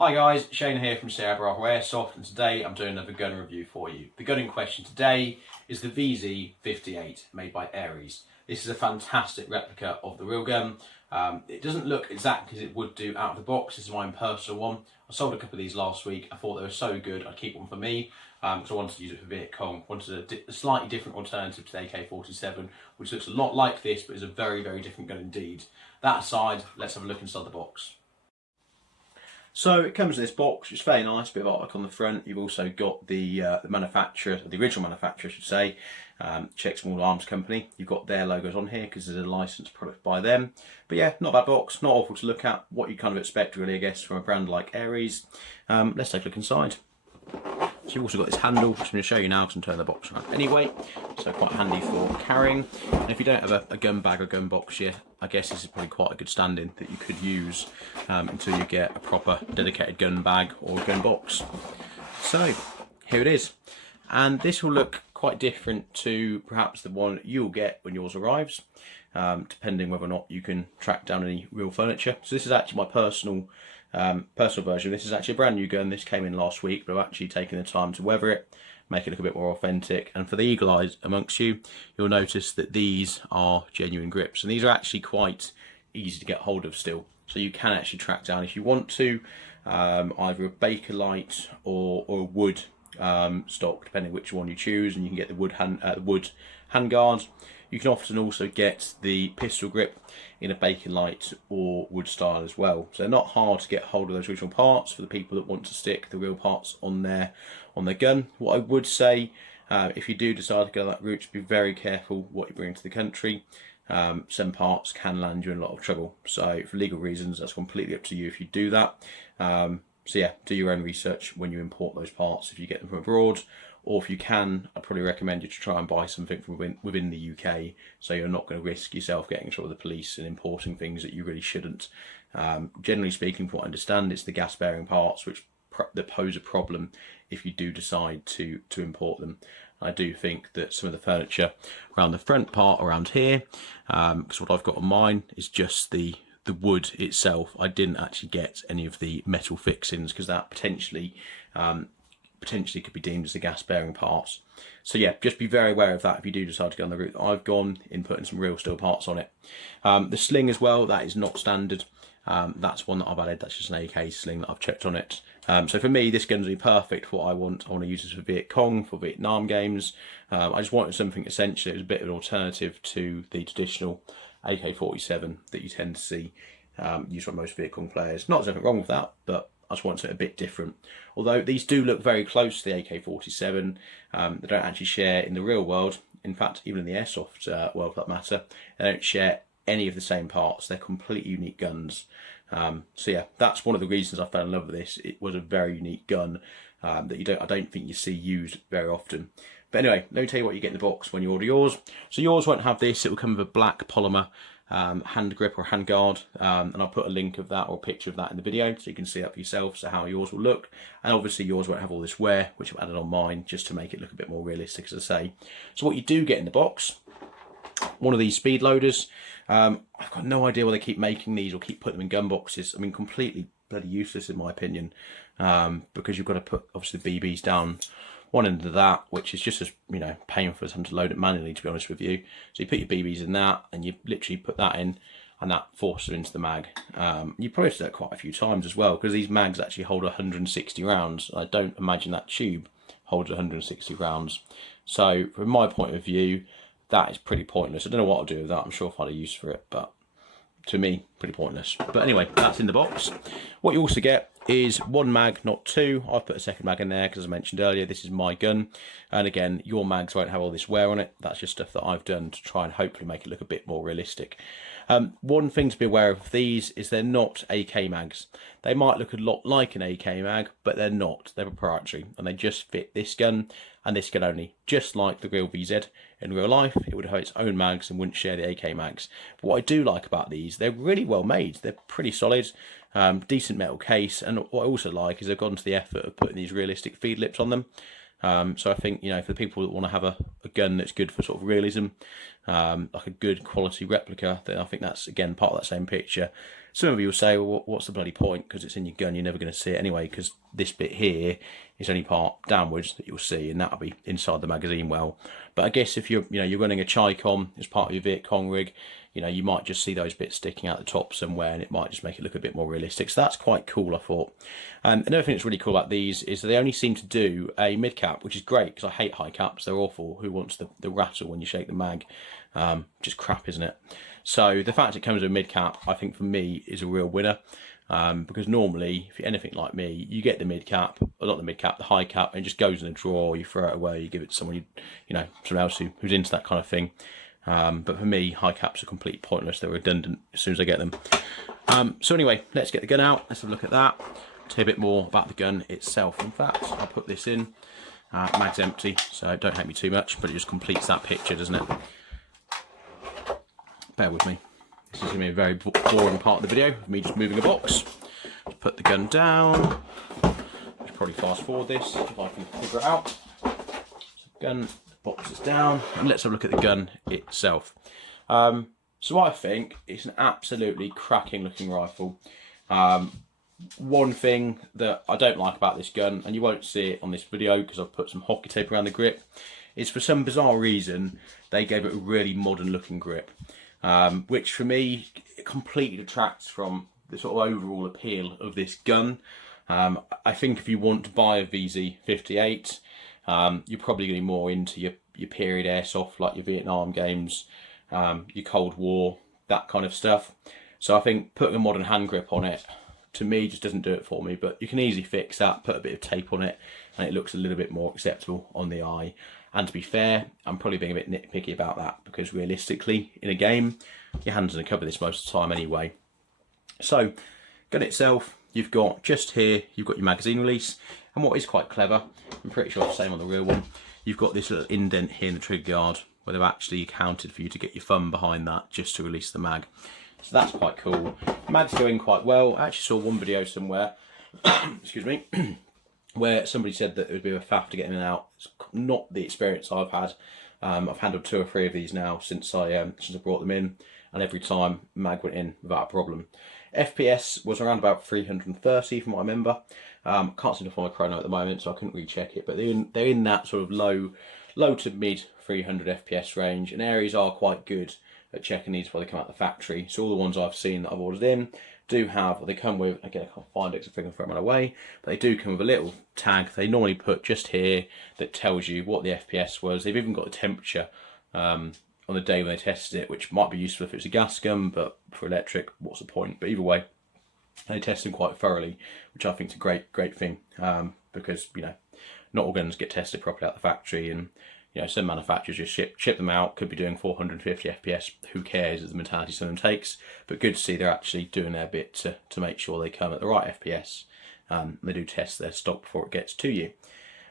Hi guys, Shane here from ARES Airsoft, and today I'm doing another gun review for you. The gun in question today is the VZ58 made by ARES. This is a fantastic replica of the real gun. It doesn't look exactly as it would do out of the box. This is my own personal one. I sold a couple of these last week. I thought they were so good I'd keep one for me because I wanted to use it for Viet Cong. Wanted a slightly different alternative to the AK-47, which looks a lot like this but is a very, very different gun indeed. That aside, let's have a look inside the box. So it comes in this box, which is very nice, bit of artwork on the front. You've also got the manufacturer, the original manufacturer I should say, Czech Small Arms Company. You've got their logos on here because there's a licensed product by them. But yeah, not a bad box, not awful to look at, what you kind of expect really I guess from a brand like ARES. Let's take a look inside. So you've also got this handle, which I'm going to show you now because I'm turning the box around anyway. So quite handy for carrying. And if you don't have a gun bag or gun box here, I guess this is probably quite a good stand-in that you could use until you get a proper dedicated gun bag or gun box. So here it is. And this will look quite different to perhaps the one you'll get when yours arrives, depending whether or not you can track down any real furniture. So this is actually my personal version. This is actually a brand new gun. This came in last week, but I've actually taken the time to weather it, make it look a bit more authentic. And for the eagle eyes amongst you, you'll notice that these are genuine grips, and these are actually quite easy to get hold of still. So you can actually track down if you want to either a Bakelite or a Woudt stock, depending which one you choose, and you can get the Woudt handguard. You can often also get the pistol grip in a Bakelite or Woudt style as well. So they're not hard to get hold of those original parts for the people that want to stick the real parts on their gun. What I would say, if you do decide to go that route, be very careful what you bring into the country. Some parts can land you in a lot of trouble. So for legal reasons, that's completely up to you if you do that. So yeah, do your own research when you import those parts if you get them from abroad. Or if you can, I'd probably recommend you to try and buy something from within the UK, so you're not going to risk yourself getting in trouble with the police and importing things that you really shouldn't. Generally speaking, from what I understand, it's the gas bearing parts that pose a problem if you do decide to import them. I do think that some of the furniture around the front part around here, because what I've got on mine is just the wood itself. I didn't actually get any of the metal fixings because that potentially could be deemed as the gas bearing parts. So yeah, just be very aware of that if you do decide to go on the route that I've gone in putting some real steel parts on it. The sling as well, that is not standard. That's one that I've added, that's just an AK sling that I've checked on it. So for me, this gun's going to be perfect for what I want. I want to use this for Viet Cong, for Vietnam games. I just wanted something essentially, it was a bit of an alternative to the traditional AK-47 that you tend to see used by most Viet Cong players. Not there's anything wrong with that, but I just want it a bit different. Although these do look very close to the AK-47, they don't actually share in the real world. In fact, even in the airsoft world for that matter, they don't share any of the same parts. They're completely unique guns. So yeah, that's one of the reasons I fell in love with this. It was a very unique gun that I don't think you see used very often. But anyway, let me tell you what you get in the box when you order yours. So yours won't have this. It will come with a black polymer hand grip or hand guard, and I'll put a link of that or a picture of that in the video so you can see that for yourself, so how yours will look. And obviously yours won't have all this wear, which I've added on mine just to make it look a bit more realistic, as I say. So what you do get in the box, one of these speed loaders. I've got no idea why they keep making these or keep putting them in gun boxes. I mean, completely bloody useless in my opinion, because you've got to put obviously the BBs down one end of that, which is just as painful as having to load it manually, to be honest with you. So you put your BBs in that, and you literally put that in, and that forces it into the mag. You probably have to do that quite a few times as well, because these mags actually hold 160 rounds. I don't imagine that tube holds 160 rounds. So from my point of view, that is pretty pointless. I don't know what I'll do with that. I'm sure I'll find a use for it, but to me, pretty pointless. But anyway, that's in the box. What you also get is one mag, not two. I've put a second mag in there because, as I mentioned earlier, this is my gun. And again, your mags won't have all this wear on it. That's just stuff that I've done to try and hopefully make it look a bit more realistic. One thing to be aware of these is they're not AK mags. They might look a lot like an AK mag, but they're not. They're proprietary, and they just fit this gun and this gun only. Just like the real VZ in real life, it would have its own mags and wouldn't share the AK mags. But what I do like about these, they're really well made. They're pretty solid, decent metal case, and what I also like is they've gone to the effort of putting these realistic feed lips on them. So I think, for the people that want to have a gun that's good for sort of realism, like a good quality replica, then I think that's, again, part of that same picture. Some of you will say, well, what's the bloody point? Because it's in your gun, you're never going to see it anyway, because this bit here is only part downwards that you'll see, and that'll be inside the magazine well. But I guess if you're running a Chicom as part of your Viet Cong rig, you might just see those bits sticking out the top somewhere, and it might just make it look a bit more realistic. So that's quite cool, I thought. Another thing that's really cool about these is they only seem to do a mid cap, which is great because I hate high caps. They're awful. Who wants the rattle when you shake the mag? Just crap, isn't it? So the fact it comes with a mid cap, I think for me is a real winner. Because normally, if you're anything like me, you get the mid cap, or not the mid cap, the high cap, and it just goes in a drawer. You throw it away, you give it to someone, someone else who's into that kind of thing. But for me, high caps are completely pointless. They're redundant as soon as I get them. So anyway, let's get the gun out. Let's have a look at that. Tell you a bit more about the gun itself. In fact, I'll put this in. Mag's empty, so don't hate me too much, but it just completes that picture, doesn't it? Bear with me. This is going to be a very boring part of the video, of me just moving a box. Just put the gun down. I should probably fast forward this if I can figure it out. So gun, box is down, and let's have a look at the gun itself. So I think it's an absolutely cracking looking rifle. One thing that I don't like about this gun, and you won't see it on this video because I've put some hockey tape around the grip, is for some bizarre reason they gave it a really modern looking grip. Which for me completely detracts from the sort of overall appeal of this gun. I think if you want to buy a VZ58, you're probably going to be more into your period airsoft, like your Vietnam games, your Cold War, that kind of stuff. So I think putting a modern hand grip on it, to me, just doesn't do it for me. But you can easily fix that, put a bit of tape on it, and it looks a little bit more acceptable on the eye. And to be fair, I'm probably being a bit nitpicky about that, because realistically, in a game, your hand's going to cover this most of the time anyway. So, gun itself, you've got just here, you've got your magazine release, and what is quite clever, I'm pretty sure it's the same on the real one, you've got this little indent here in the trigger guard, where they've actually accounted for you to get your thumb behind that, just to release the mag. So that's quite cool. The mag's going quite well. I actually saw one video somewhere, excuse me, where somebody said that it would be a faff to get in and out. It's not the experience I've had. I've handled 2 or 3 of these now since I brought them in, and every time mag went in without a problem. FPS was around about 330 from what I remember. Can't seem to find a chrono at the moment, so I couldn't really check it, but they're in that sort of low to mid 300 FPS range, and ARES are quite good at checking these before they come out of the factory. So all the ones I've seen that I've ordered in do have, they come with, again I can't find it because I can throw them away, but they do come with a little tag they normally put just here that tells you what the FPS was. They've even got the temperature on the day when they tested it, which might be useful if it's a gas gun, but for electric, what's the point? But either way, they test them quite thoroughly, which I think is a great thing, because not all guns get tested properly out the factory, and some manufacturers just ship them out, could be doing 450 FPS, who cares, is the mentality some of them takes, but good to see they're actually doing their bit to make sure they come at the right FPS. They do test their stock before it gets to you.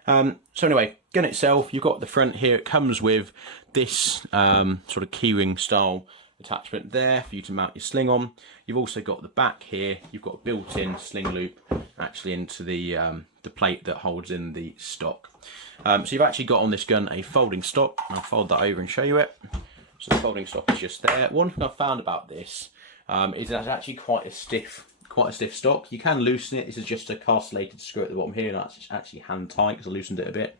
So anyway, gun itself, you've got the front here, it comes with this sort of keyring style attachment there for you to mount your sling on. You've also got the back here, you've got a built-in sling loop actually into the plate that holds in the stock. So you've actually got on this gun a folding stock. I'll fold that over and show you it. So the folding stock is just there. One thing I've found about this is that it's actually quite a stiff stock. You can loosen it. This is just a castellated screw at the bottom here, and that's actually hand tight because I loosened it a bit.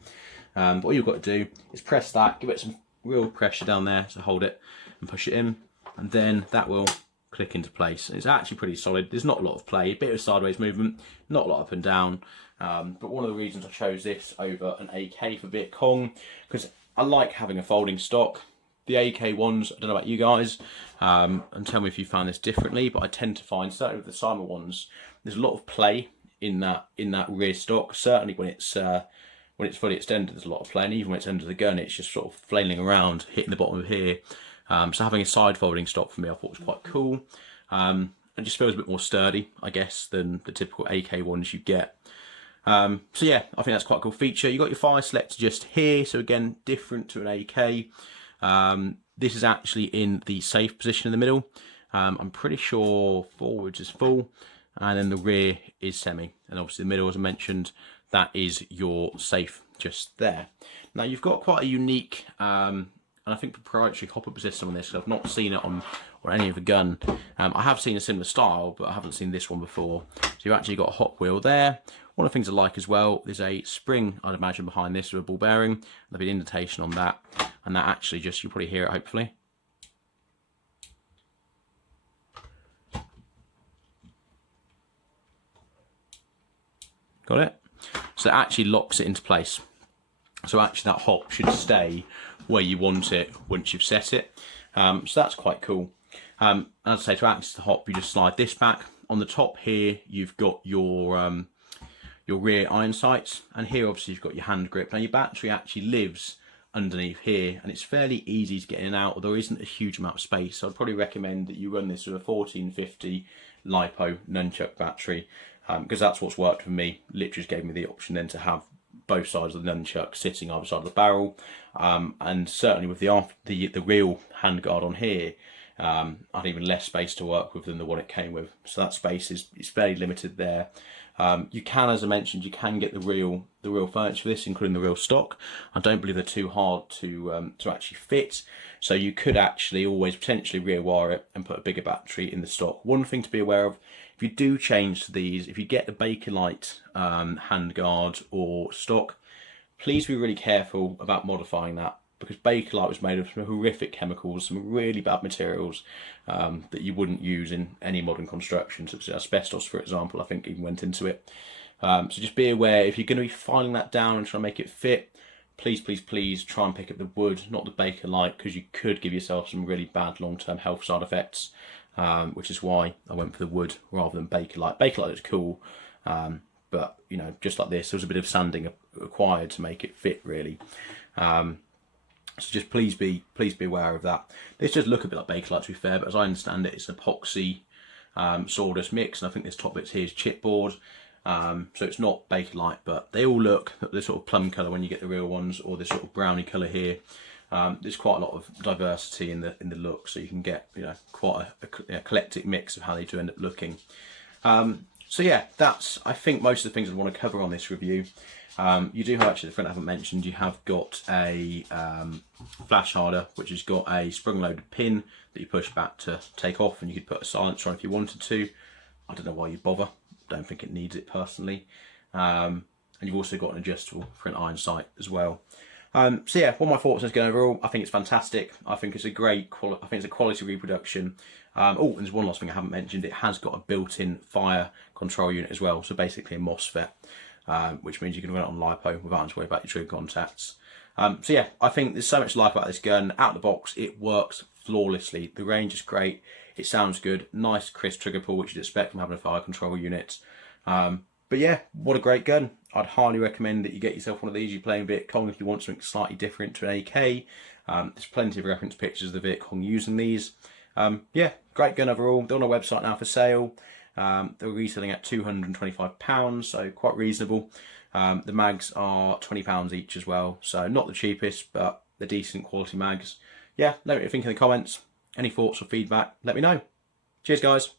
But all you've got to do is press that, give it some real pressure down there to hold it and push it in, and then that will click into place. It's actually pretty solid. There's not a lot of play, a bit of sideways movement, not a lot up and down. But one of the reasons I chose this over an AK for Viet Cong, because I like having a folding stock. The AK ones, I don't know about you guys, and tell me if you found this differently, but I tend to find, certainly with the Cyber ones, there's a lot of play in that rear stock. Certainly when it's fully extended, there's a lot of play, and even when it's under the gun, it's just sort of flailing around, hitting the bottom of here. So having a side folding stock for me, I thought was quite cool. It just feels a bit more sturdy, I guess, than the typical AK ones you get. So yeah, I think that's quite a cool feature. You've got your fire selector just here, so again, different to an AK. This is actually in the safe position in the middle. I'm pretty sure forwards is full, and then the rear is semi. And obviously the middle, as I mentioned, that is your safe just there. Now you've got quite a unique and I think proprietary hop-up system on this. I've not seen it on any other gun. I have seen a similar style, but I haven't seen this one before. So you've actually got a hop wheel there. One of the things I like as well, there's a spring, I'd imagine, behind this with a ball bearing. There'll be an indentation on that, and that actually just, you'll probably hear it hopefully. Got it? So it actually locks it into place. So actually that hop should stay where you want it once you've set it. So that's quite cool. As I say, to access the hop, you just slide this back. On the top here, you've got your rear iron sights, and here obviously you've got your hand grip. Now your battery actually lives underneath here, and it's fairly easy to get in and out, although there isn't a huge amount of space. So I'd probably recommend that you run this with a 1450 LiPo nunchuck battery, because that's what's worked for me. Literally just gave me the option then to have both sides of the nunchuck sitting either side of the barrel, and certainly with the real handguard on here, I had even less space to work with than the one it came with. So that space is fairly limited there. You can, as I mentioned, you can get the real furniture for this, including the real stock. I don't believe they're too hard to actually fit. So you could actually always potentially rewire it and put a bigger battery in the stock. One thing to be aware of, if you do change to these, if you get the Bakelite handguard or stock, please be really careful about modifying that, because Bakelite was made of some horrific chemicals, some really bad materials that you wouldn't use in any modern construction. So asbestos, for example, I think even went into it. So just be aware, if you're going to be filing that down and trying to make it fit, please, please, please try and pick up the wood, not the Bakelite, because you could give yourself some really bad long-term health side effects, which is why I went for the wood rather than Bakelite. Bakelite is cool, but you know, just like this, there was a bit of sanding required to make it fit, really. So just please be aware of that. This does look a bit like Bakelite, to be fair, but as I understand it, it's an epoxy sawdust mix, and I think this top bit here is chipboard. So it's not Bakelite, but they all look the sort of plum colour when you get the real ones, or this sort of browny colour here. There's quite a lot of diversity in the look, so you can get, you know, quite a eclectic mix of how they do end up looking. So yeah, that's, I think, most of the things I want to cover on this review. You do have, actually, the front I haven't mentioned, you have got a flash harder, which has got a spring-loaded pin that you push back to take off, and you could put a silencer on if you wanted to. I don't know why you bother. Don't think it needs it personally. And you've also got an adjustable front iron sight as well. So yeah, what are my thoughts on this gun overall? I think it's fantastic. I think it's a great quality. I think it's a quality reproduction. Oh, and there's one last thing I haven't mentioned. It has got a built-in fire control unit as well. So basically a MOSFET, which means you can run it on LiPo without having to worry about your trigger contacts. So yeah, I think there's so much to like about this gun. Out of the box, it works flawlessly. The range is great. It sounds good. Nice crisp trigger pull, which you'd expect from having a fire control unit. But yeah, what a great gun. I'd highly recommend that you get yourself one of these. You're playing Viet Cong if you want something slightly different to an AK. There's plenty of reference pictures of the Viet Cong using these. Yeah, great gun overall. They're on our website now for sale. They're reselling at £225, so quite reasonable. The mags are £20 each as well, so not the cheapest, but they're decent quality mags. Yeah, let me know what you think in the comments. Any thoughts or feedback, let me know. Cheers, guys.